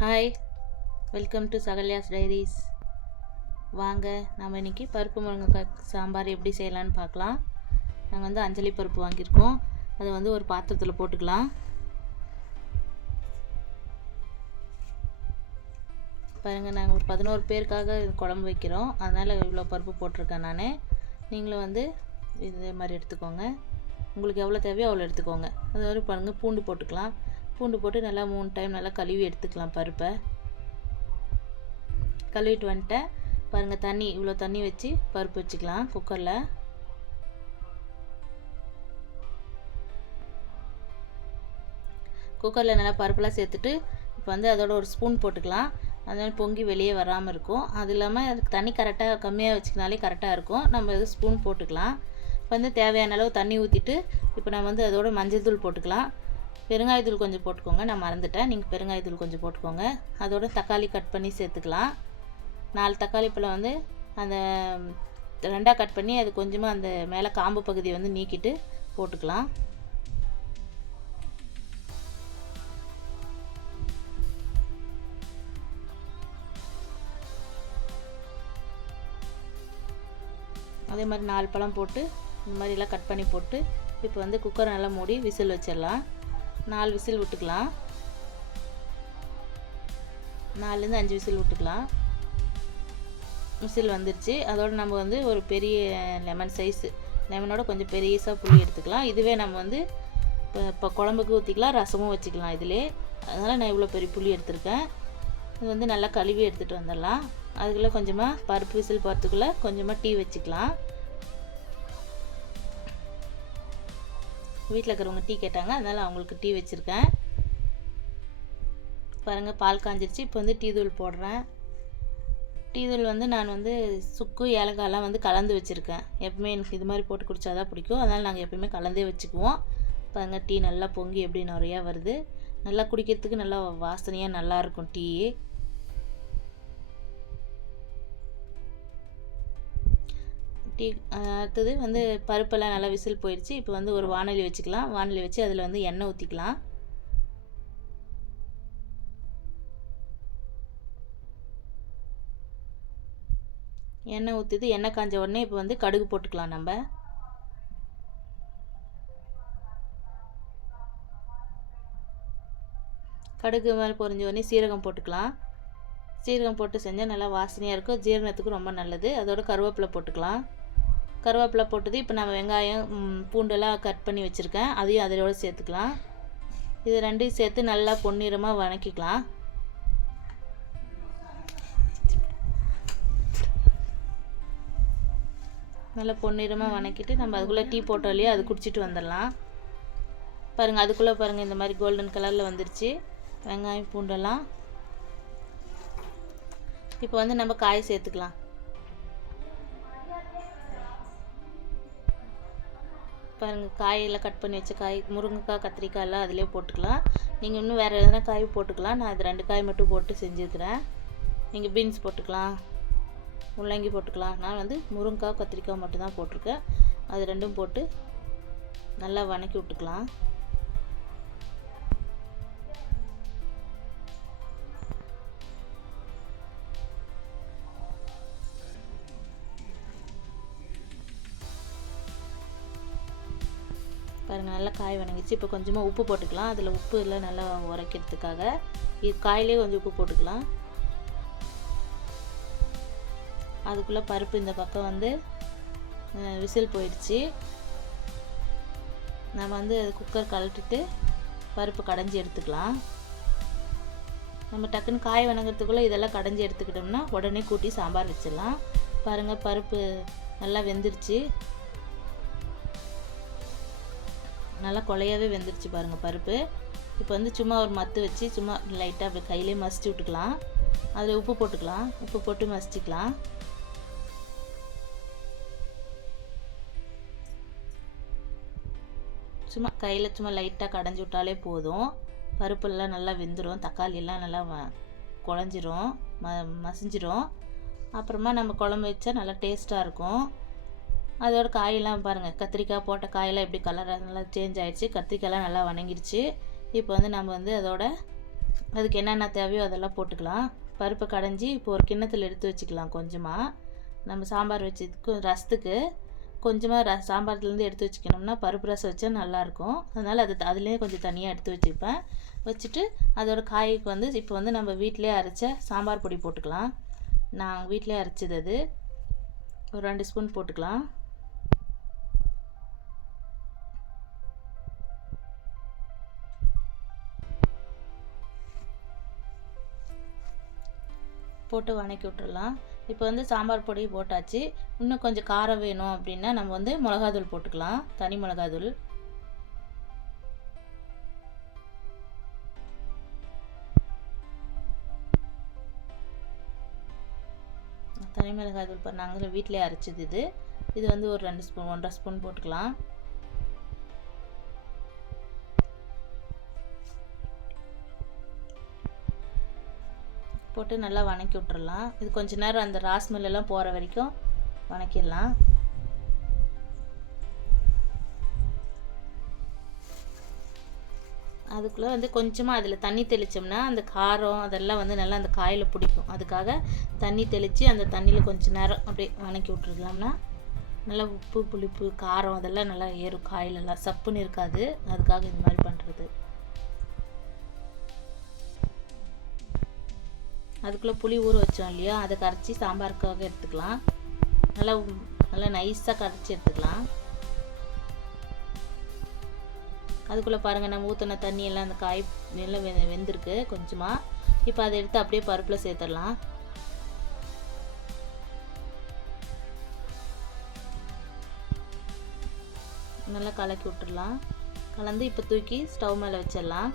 Hi, welcome to சகல்யாஸ் diaries. வாங்க நம்ம இன்றைக்கி பருப்பு முருங்கைக்காய் சாம்பார் எப்படி செய்யலான்னு பார்க்கலாம். நாங்கள் வந்து அஞ்சலி பருப்பு வாங்கியிருக்கோம். அதை வந்து ஒரு பாத்திரத்தில் போட்டுக்கலாம். பாருங்கள், நாங்கள் ஒரு 11 பேருக்காக குழம்பு வைக்கிறோம். அதனால் இவ்வளோ பருப்பு போட்டிருக்கேன் நான். நீங்களும் வந்து இதே மாதிரி எடுத்துக்கோங்க. உங்களுக்கு எவ்வளோ தேவையோ அவ்வளோ எடுத்துக்கோங்க. அது வரை பாருங்கள், பூண்டு போட்டுக்கலாம். பூண்டு போட்டு நல்லா 3 டைம் நல்லா கழுவி எடுத்துக்கலாம். பருப்பை கழுவிட்டு வந்துட்டேன். பாருங்கள், தண்ணி இவ்வளோ தண்ணி வச்சு பருப்பு வச்சுக்கலாம் குக்கரில். குக்கரில் நல்லா பருப்பெல்லாம் சேர்த்துட்டு இப்போ வந்து அதோட ஒரு ஸ்பூன் போட்டுக்கலாம். அதனால் பொங்கி வெளியே வராமல் இருக்கும். அது இல்லாமல் அதுக்கு தண்ணி கரெக்டாக கம்மியாக வச்சுக்கினாலே கரெக்டாக இருக்கும். நம்ம இது ஸ்பூன் போட்டுக்கலாம். இப்போ வந்து தேவையான அளவு தண்ணி ஊற்றிட்டு இப்போ நம்ம வந்து அதோட மஞ்சள் தூள் போட்டுக்கலாம். பெருங்காயத்தூள் கொஞ்சம் போட்டுக்கோங்க, நான் மறந்துட்டேன். நீங்கள் பெருங்காயத்தூள் கொஞ்சம் போட்டுக்கோங்க. அதோட தக்காளி கட் பண்ணி சேர்த்துக்கலாம். 4 தக்காளி பழம் வந்து அந்த 2ஆக கட் பண்ணி அது கொஞ்சமாக அந்த மேலே காம்பு பகுதியை வந்து நீக்கிட்டு போட்டுக்கலாம். அதே மாதிரி 4 பழம் போட்டு இந்த மாதிரிலாம் கட் பண்ணி போட்டு இப்போ வந்து குக்கரை நல்லா மூடி விசில் வச்சிடலாம். 4 விசில் விட்டுக்கலாம். 4லேருந்து 5 விசில் விட்டுக்கலாம். விசில் வந்துருச்சு. அதோடு நம்ம வந்து ஒரு பெரிய லெமன் சைஸு லெமனோட கொஞ்சம் பெரியசாக புளி எடுத்துக்கலாம். இதுவே நம்ம வந்து இப்போ குழம்புக்கு ஊற்றிக்கலாம், ரசமும் வச்சுக்கலாம் இதிலே. அதனால் நான் இவ்வளோ பெரிய புளி எடுத்திருக்கேன். இது வந்து நல்லா கழுவி எடுத்துகிட்டு வந்துடலாம். அதுக்குள்ளே கொஞ்சமாக பருப்பு விசில் போகிறதுக்குள்ளே கொஞ்சமாக டீ வச்சுக்கலாம். வீட்டில் இருக்கிறவங்க டீ கேட்டாங்க, அதனால் அவங்களுக்கு டீ வச்சுருக்கேன். பாருங்கள், பால் காஞ்சிருச்சு. இப்போ வந்து டீ தூள் போடுறேன். டீ தூள் வந்து நான் வந்து சுக்கு ஏலக்காயெல்லாம் வந்து கலந்து வச்சுருக்கேன். எப்பவுமே எனக்கு இது மாதிரி போட்டு குடித்தாதான் பிடிக்கும். அதனால் நாங்கள் எப்பவுமே கலந்தே வச்சுக்குவோம். பாருங்கள், டீ நல்லா பொங்கி எப்படி நிறையா வருது. நல்லா குடிக்கிறதுக்கு நல்லா வாசனையாக நல்லாயிருக்கும் டீ. டீ அடுத்தது வந்து பருப்பெல்லாம் நல்லா விசில் போயிடுச்சு. இப்போ வந்து ஒரு வானொலி வச்சுக்கலாம். வானொலி வச்சு அதில் வந்து எண்ணெய் ஊற்றிக்கலாம். எண்ணெய் ஊற்றிட்டு எண்ணெய் காஞ்ச உடனே இப்போ வந்து கடுகு போட்டுக்கலாம். நம்ம கடுகு மாதிரி பொரிஞ்ச உடனே சீரகம் போட்டுக்கலாம். சீரகம் போட்டு செஞ்சால் நல்லா வாசனையாக இருக்கும். ஜீரணத்துக்கு ரொம்ப நல்லது. அதோட கருவேப்பிலை போட்டுக்கலாம். கருவேப்பிலை போட்டது இப்போ நம்ம வெங்காயம் பூண்டெல்லாம் கட் பண்ணி வச்சுருக்கேன், அதையும் அதோட சேர்த்துக்கலாம். இது ரெண்டையும் சேர்த்து நல்லா பொன்னிறமாக வதக்கிக்கலாம். நல்லா பொன்னிறமாக வதக்கிட்டு நம்ம அதுக்குள்ளே டீ போட்டோம் இல்லையா, அது குடிச்சிட்டு வந்துடலாம். பாருங்கள், அதுக்குள்ளே பாருங்கள் இந்த மாதிரி கோல்டன் கலரில் வந்துருச்சு வெங்காயம் பூண்டெல்லாம். இப்போ வந்து நம்ம காய் சேர்த்துக்கலாம். பாருங்கள், காயெல்லாம் கட் பண்ணி வச்ச காய் முருங்கைக்காய் கத்திரிக்காய் எல்லாம் அதிலே போட்டுக்கலாம். நீங்கள் இன்னும் வேறு எதனா காய் போட்டுக்கலாம். நான் இது 2 காய் மட்டும் போட்டு செஞ்சுருக்கிறேன். நீங்கள் பீன்ஸ் போட்டுக்கலாம், முள்ளங்கி போட்டுக்கலாம். நான் வந்து முருங்கைக்காய் கத்திரிக்காய் மட்டும்தான் போட்டிருக்கேன். அது 2ம் போட்டு நல்லா வதக்கி விட்டுக்கலாம். பாருங்கள், நல்லா காய் வதங்கிச்சு. இப்போ கொஞ்சமாக உப்பு போட்டுக்கலாம். அதில் உப்பு இல்லை நல்லா உரைக்கிறதுக்காக இது காயிலே கொஞ்சம் உப்பு போட்டுக்கலாம். அதுக்குள்ளே பருப்பு இந்த பக்கம் வந்து விசில் போயிடுச்சு. நம்ம வந்து குக்கர் கழட்டிட்டு பருப்பு கடைஞ்சி எடுத்துக்கலாம். நம்ம டக்குன்னு காய் வதங்கிறதுக்குள்ளே இதெல்லாம் கடைஞ்சி எடுத்துக்கிட்டோம்னா உடனே கூட்டி சாம்பார் வச்சிடலாம். பாருங்கள், பருப்பு நல்லா வெந்துருச்சு. நல்லா கொலையாகவே வெந்துருச்சு பாருங்கள் பருப்பு. இப்போ வந்து சும்மா ஒரு மத்து வச்சு சும்மா லைட்டாக அப்படி கையிலே மசிச்சு விட்டுக்கலாம். அதில் உப்பு போட்டுக்கலாம். உப்பு போட்டு மசிச்சிக்கலாம். சும்மா கையில் சும்மா லைட்டாக கடைஞ்சி விட்டாலே போதும். பருப்பெல்லாம் நல்லா வெந்துடும். தக்காளியெல்லாம் நல்லா குழஞ்சிரும், மசிஞ்சிரும். அப்புறமா நம்ம குழம்பு வச்சா நல்லா டேஸ்ட்டாக இருக்கும். அதோட காயெல்லாம் பாருங்கள், கத்திரிக்காய் போட்ட காயெல்லாம் எப்படி கலராக நல்லா சேஞ்ச் ஆகிடுச்சு. கத்திரிக்காயெல்லாம் நல்லா வதங்கிடுச்சு. இப்போ வந்து நம்ம வந்து அதோட அதுக்கு என்னென்ன தேவையோ அதெல்லாம் போட்டுக்கலாம். பருப்பை கடைஞ்சி இப்போ ஒரு கிண்ணத்தில் எடுத்து வச்சுக்கலாம். கொஞ்சமாக நம்ம சாம்பார் வச்சதுக்கு ரசத்துக்கு கொஞ்சமாக சாம்பார்லேருந்து எடுத்து வச்சுக்கணும்னா பருப்பு ரசம் வச்சா நல்லாயிருக்கும். அதனால் அதுலேயே கொஞ்சம் தனியாக எடுத்து வச்சுப்பேன். வச்சுட்டு அதோட காய்க்கு வந்து இப்போ வந்து நம்ம வீட்டிலே அரைச்ச சாம்பார் பொடி போட்டுக்கலாம். நான் வீட்டிலே அரைச்சது அது ஒரு 2 ஸ்பூன் போட்டுக்கலாம். போட்டு வதக்கி விட்டுறலாம். இப்போ வந்து சாம்பார் பொடி போட்டாச்சு. இன்னும் கொஞ்சம் காரம் வேணும் அப்படின்னா நம்ம வந்து மிளகாத்தூள் போட்டுக்கலாம். தனி மிளகாத்தூள் நாங்கள் வீட்டிலே அரைச்சது. இது வந்து ஒரு 2 ஸ்பூன் 1.5 ஸ்பூன் போட்டுக்கலாம். போட்டு நல்லா வதக்கி விட்டுறலாம். இது கொஞ்ச நேரம் அந்த ராஸ்மெல்லாம் போகிற வரைக்கும் வதக்கிடலாம். அதுக்குள்ளே வந்து கொஞ்சமாக அதில் தண்ணி தெளித்தோம்னா அந்த காரம் அதெல்லாம் வந்து நல்லா அந்த காயில் பிடிக்கும். அதுக்காக தண்ணி தெளித்து அந்த தண்ணியில் கொஞ்சம் நேரம் அப்படியே வதக்கி விட்டுருலாம்னா நல்லா உப்பு புளிப்பு காரம் அதெல்லாம் நல்லா ஏறும். காயிலெல்லாம் சப்புன்னு இருக்காது. அதுக்காக இது மாதிரி பண்ணுறது. அதுக்குள்ளே புளி ஊற வச்சோம் இல்லையா, அதை கரைச்சி சாம்பாருக்காக எடுத்துக்கலாம். நல்லா நைஸாக கரைச்சி எடுத்துக்கலாம். அதுக்குள்ளே பாருங்கள், நம்ம ஊற்றின தண்ணியெல்லாம் அந்த காய் நல்லா வெந்திருக்கு கொஞ்சமாக. இப்போ அதை எடுத்து அப்படியே பருப்பில் சேர்த்துடலாம். நல்லா கலக்கி விட்டுடலாம். கலந்து இப்போ தூக்கி ஸ்டவ் மேலே வச்சிடலாம்.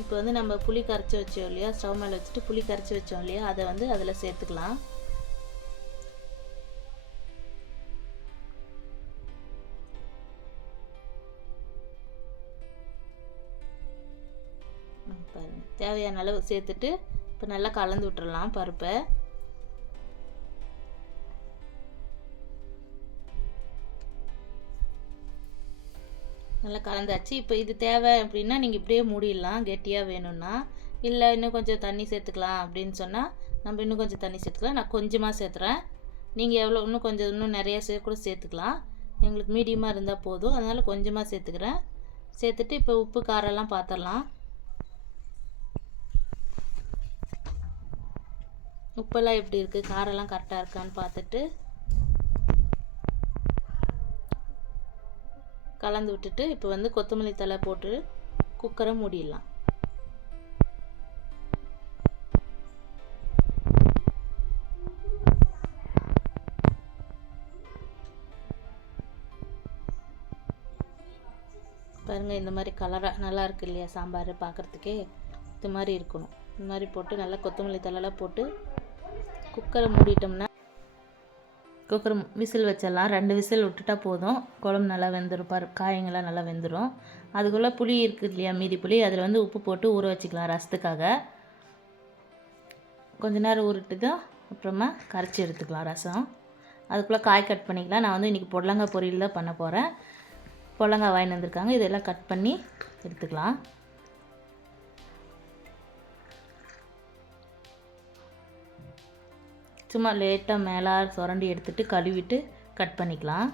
இப்போ வந்து நம்ம புளி கரைச்சி வச்சோம் இல்லையா, ஸ்டவ் மேலே வச்சுட்டு புளி கரைச்சி வச்சோம் இல்லையா, அதை வந்து அதில் சேர்த்துக்கலாம். பாருங்கள், தேவையான அளவு சேர்த்துட்டு இப்போ நல்லா கலந்து விட்டுறலாம் பருப்பை. நல்லா கலந்தாச்சு. இப்போ இது தேவை அப்படின்னா நீங்கள் இப்படியே மூடிடலாம். கெட்டியாக வேணும்னா, இல்லை இன்னும் கொஞ்சம் தண்ணி சேர்த்துக்கலாம் அப்படின்னு சொன்னால் நம்ம இன்னும் கொஞ்சம் தண்ணி சேர்த்துக்கலாம். நான் கொஞ்சமாக சேர்த்துறேன். நீங்கள் எவ்வளோ இன்னும் நிறையா கூட சேர்த்துக்கலாம். எங்களுக்கு மீடியமாக இருந்தால் போதும், அதனால் கொஞ்சமாக சேர்த்துக்கிறேன். சேர்த்துட்டு இப்போ உப்பு காரெல்லாம் பார்த்துடலாம். உப்பெல்லாம் எப்படி இருக்குது, காரெல்லாம் கரெக்டாக இருக்கான்னு பார்த்துட்டு கலந்து விட்டுட்டு இப்போ வந்து கொத்தமல்லி தழை போட்டு குக்கரை மூடிடலாம். பாருங்கள், இந்த மாதிரி கலராக நல்லா இருக்கு இல்லையா சாம்பார், பார்க்குறதுக்கே இது மாதிரி இருக்கணும். இந்த மாதிரி போட்டு நல்லா கொத்தமல்லி தழைலாம் போட்டு குக்கரை மூடிட்டோம்னா குக்கர் விசில் வச்சிடலாம். 2 விசில் விட்டுட்டா போதும். குழம்பு நல்லா வெந்துடும். காய்ங்கள்லாம் நல்லா வெந்துடும். அதுக்குள்ளே புளி இருக்குது இல்லையா, மீதி புளி, அதில் வந்து உப்பு போட்டு ஊற வச்சுக்கலாம் ரசத்துக்காக. கொஞ்ச நேரம் ஊறிட்டு தான் அப்புறமா கரைச்சி எடுத்துக்கலாம் ரசம். அதுக்குள்ளே காய் கட் பண்ணிக்கலாம். நான் வந்து இன்றைக்கி பொடலங்காய் பொரியல் தான் பண்ண போகிறேன். பொடலங்காய் வாங்கிட்டு வந்திருக்காங்க, இதெல்லாம் கட் பண்ணி எடுத்துக்கலாம். சும்மா லேட்டாக மேலே சுரண்டி எடுத்துகிட்டு கழுவிட்டு கட் பண்ணிக்கலாம்.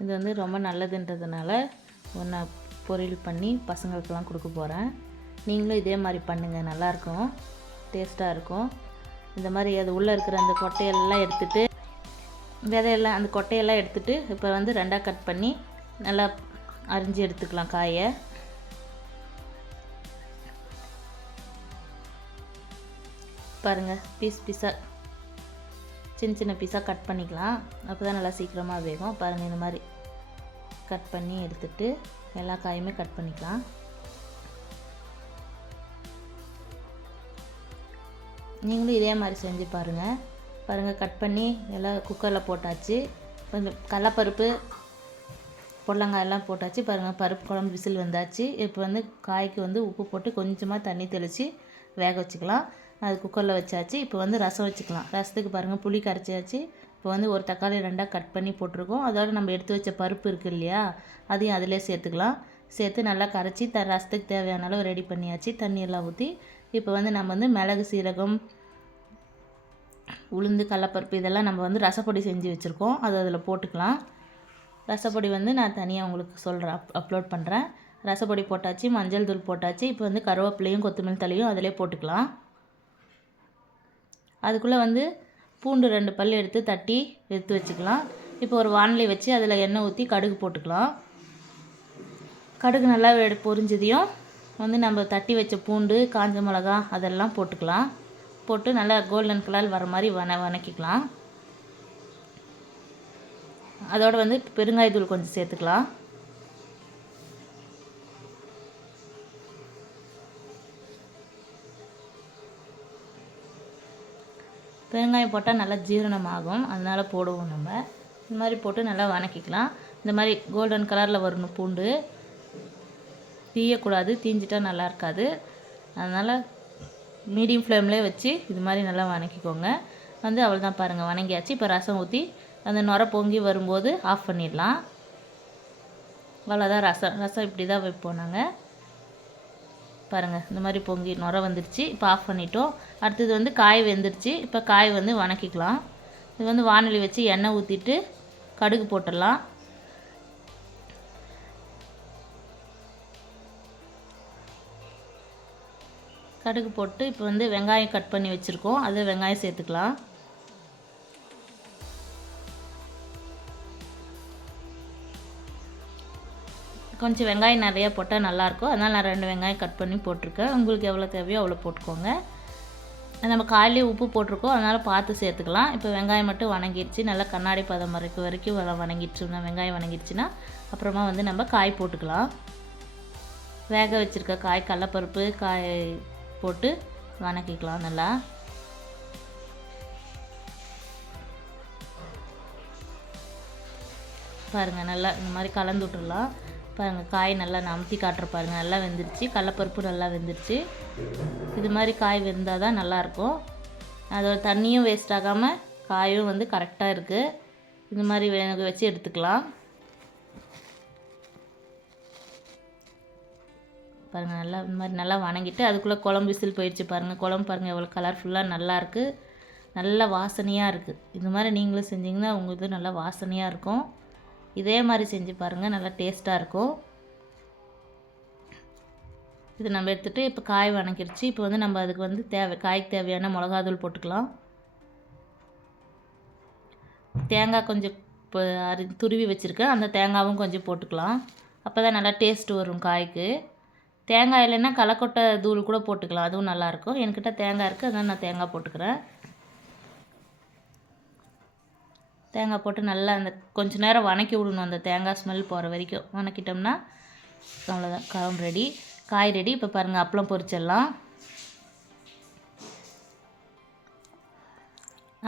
இது வந்து ரொம்ப நல்லதுன்றதுனால ஒன்று பொரியல் பண்ணி பசங்களுக்கெல்லாம் கொடுக்க போகிறேன். நீங்களும் இதே மாதிரி பண்ணுங்கள், நல்லாயிருக்கும், டேஸ்ட்டாக இருக்கும். இந்த மாதிரி அது உள்ளே இருக்கிற அந்த கொட்டையெல்லாம் எடுத்துகிட்டு விதையெல்லாம் அந்த கொட்டையெல்லாம் எடுத்துகிட்டு இப்போ வந்து 2ஆக கட் பண்ணி நல்லா அரிஞ்சு எடுத்துக்கலாம் காயை. பாருங்கள், பீஸாக சின்ன பீஸாக கட் பண்ணிக்கலாம். அப்போ தான் நல்லா சீக்கிரமாக வேகும். பாருங்கள், இந்த மாதிரி கட் பண்ணி எடுத்துகிட்டு எல்லா காயுமே கட் பண்ணிக்கலாம். நீங்களும் இதே மாதிரி செஞ்சு பாருங்கள். கட் பண்ணி எல்லாம் குக்கரில் போட்டாச்சு. கொஞ்சம் கடலப்பருப்பு, பொடலங்காயெல்லாம் போட்டாச்சு பாருங்கள். பருப்பு குழம்பு விசில் வந்தாச்சு. இப்போ வந்து காய்க்கு வந்து உப்பு போட்டு கொஞ்சமாக தண்ணி தெளித்து வேக வச்சுக்கலாம். அது குக்கரில் வச்சாச்சு. இப்போ வந்து ரசம் வச்சுக்கலாம். ரசத்துக்கு பாருங்கள் புளி கரைச்சாச்சு. இப்போ வந்து ஒரு தக்காளி 2ஆக கட் பண்ணி போட்டிருக்கோம். அதோடு நம்ம எடுத்து வச்ச பருப்பு இருக்குது இல்லையா, அதையும் அதிலே சேர்த்துக்கலாம். சேர்த்து நல்லா கரைச்சி ரசத்துக்கு தேவையான அளவு ரெடி பண்ணியாச்சு. தண்ணியெல்லாம் ஊற்றி இப்போ வந்து நம்ம வந்து மிளகு, சீரகம், உளுந்து, கடலப்பருப்பு இதெல்லாம் நம்ம வந்து ரசப்பொடி செஞ்சு வச்சுருக்கோம். அது அதில் போட்டுக்கலாம். ரசப்பொடி வந்து நான் தனியாக உங்களுக்கு சொல்கிறேன், அப்லோட் பண்ணுறேன். ரசப்பொடி போட்டாச்சு, மஞ்சள் தூள் போட்டாச்சு. இப்போ வந்து கருவேப்பிலையும் கொத்தமல்லி தலையும் அதிலே போட்டுக்கலாம். அதுக்குள்ளே வந்து பூண்டு 2 பல் எடுத்து தட்டி எடுத்து வச்சுக்கலாம். இப்போ ஒரு வாணலி வச்சு அதில் எண்ணெய் ஊற்றி கடுகு போட்டுக்கலாம். கடுகு நல்லா பொரிஞ்சதையும் வந்து நம்ம தட்டி வச்ச பூண்டு, காஞ்ச மிளகா அதெல்லாம் போட்டுக்கலாம். போட்டு நல்லா கோல்டன் கலர் வர மாதிரி வதக்கிக்கலாம். அதோடு வந்து பெருங்காயத்தூள் கொஞ்சம் சேர்த்துக்கலாம். பெருங்காயம் போட்டால் நல்லா ஜீரணமாகும், அதனால் போடுவோம். நம்ம இந்த மாதிரி போட்டு நல்லா வதக்கிக்கலாம். இந்த மாதிரி கோல்டன் கலரில் வரணும். பூண்டு தீயக்கூடாது, தீஞ்சிட்டா நல்லா இருக்காது. அதனால் மீடியம் ஃப்ளேம்லேயே வச்சு இது மாதிரி நல்லா வதக்கிக்கோங்க. வந்து அவ்வளோதான் பாருங்கள், வதங்கியாச்சு. இப்போ ரசம் ஊற்றி அந்த நுரை பொங்கி வரும்போது ஆஃப் பண்ணிடலாம். அவ்வளோதான். ரசம் இப்படி தான் வைப்போம் நாங்கள். பாருங்கள், இந்த மாதிரி பொங்கி நுரை வந்துடுச்சு. இப்போ ஆஃப் பண்ணிட்டோம். அடுத்தது வந்து காய் வெந்துடுச்சு. இப்போ காய் வந்து வதக்கிக்கலாம். இது வந்து வாணலி வச்சு எண்ணெய் ஊற்றிட்டு கடுகு போட்டுடலாம். கடுகு போட்டு இப்போ வந்து வெங்காயம் கட் பண்ணி வச்சுருக்கோம், அதை வெங்காயம் சேர்த்துக்கலாம். கொஞ்சம் வெங்காயம் நிறையா போட்டால் நல்லாயிருக்கும், அதனால் நான் 2 வெங்காயம் கட் பண்ணி போட்டிருக்கேன். உங்களுக்கு எவ்வளோ தேவையோ அவ்வளோ போட்டுக்கோங்க. நம்ம காயிலே உப்பு போட்டிருக்கோம், அதனால் பார்த்து சேர்த்துக்கலாம். இப்போ வெங்காயம் மட்டும் வதங்கிடுச்சு, நல்லா கண்ணாடி பதம் வரைக்கும் வதங்கிடுச்சுன்னா, வெங்காயம் வதங்கிடுச்சுன்னா அப்புறமா வந்து நம்ம காய் போட்டுக்கலாம். வேக வச்சுருக்க காய், கடலப்பருப்பு, காய் போட்டு வதக்கிக்கலாம் நல்லா. பாருங்கள், நல்லா இந்த மாதிரி கலந்து விட்டுடலாம். பாருங்கள், காய் நல்லா நமுத்தி காட்டுற பாருங்கள், நல்லா வெந்துருச்சு. கடலப்பருப்பு நல்லா வெந்துருச்சு. இது மாதிரி காய் வெந்தால் தான் நல்லாயிருக்கும். அதோட தண்ணியும் வேஸ்ட் ஆகாமல் காயும் வந்து கரெக்டாக இருக்குது. இது மாதிரி வேக வச்சு எடுத்துக்கலாம். பாருங்கள், நல்லா இந்த மாதிரி நல்லா வதங்கிட்டு அதுக்குள்ளே குழம்பு விசில் போயிடுச்சு. பாருங்கள், குழம்பு பாருங்கள் எவ்வளோ கலர்ஃபுல்லாக நல்லாயிருக்கு, நல்ல வாசனையாக இருக்குது. இது மாதிரி நீங்களும் செஞ்சிங்கன்னா உங்களுக்கு நல்லா வாசனையாக இருக்கும். இதே மாதிரி செஞ்சு பாருங்கள், நல்லா டேஸ்ட்டாக இருக்கும். இது நம்ம எடுத்துகிட்டு இப்போ காய் வதக்கிடுச்சு. இப்போ வந்து நம்ம அதுக்கு வந்து காய்க்கு தேவையான மிளகாத்தூள் போட்டுக்கலாம். தேங்காய் கொஞ்சம் இப்போ துருவி வச்சுருக்கேன், அந்த தேங்காயும் கொஞ்சம் போட்டுக்கலாம். அப்போ தான் நல்லா டேஸ்ட் வரும் காய்க்கு. தேங்காய் இல்லைன்னா களைக்கொட்டை தூள் கூட போட்டுக்கலாம், அதுவும் நல்லாயிருக்கும். என்கிட்ட தேங்காய் இருக்குது, அதனால் நான் தேங்காய் போட்டுக்கிறேன். தேங்காய் போட்டு நல்லா அந்த கொஞ்சம் நேரம் வதக்கி விடணும், அந்த தேங்காய் ஸ்மெல் போகிற வரைக்கும் வதக்கிட்டோம்னா அவ்வளோதான், குழம்பு ரெடி, காய் ரெடி. இப்போ பாருங்கள், அப்பளம் பொரிச்சிடலாம்.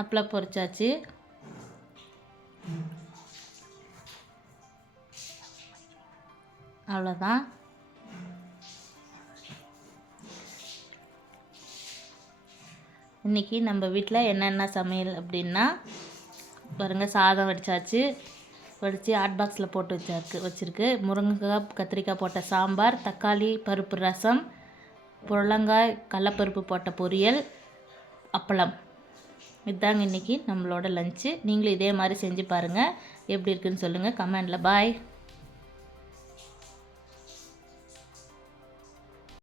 அப்பளம் பொரிச்சாச்சு. அவ்வளோதான். இன்றைக்கி நம்ம வீட்டில் என்னென்ன சமையல் அப்படின்னா பாருங்கள், சாதம் வடித்தாச்சு, வடித்து ஹாட் பாக்ஸில் போட்டு வச்சுருக்கு. முருங்கைக்காய், கத்திரிக்காய் போட்ட சாம்பார், தக்காளி பருப்பு ரசம், புடலங்காய் கடலப்பருப்பு போட்ட பொரியல், அப்பளம். இதுதாங்க இன்றைக்கி நம்மளோட லஞ்சு. நீங்களும் இதே மாதிரி செஞ்சு பாருங்கள், எப்படி இருக்குதுன்னு சொல்லுங்கள் கமெண்டில். பாய்.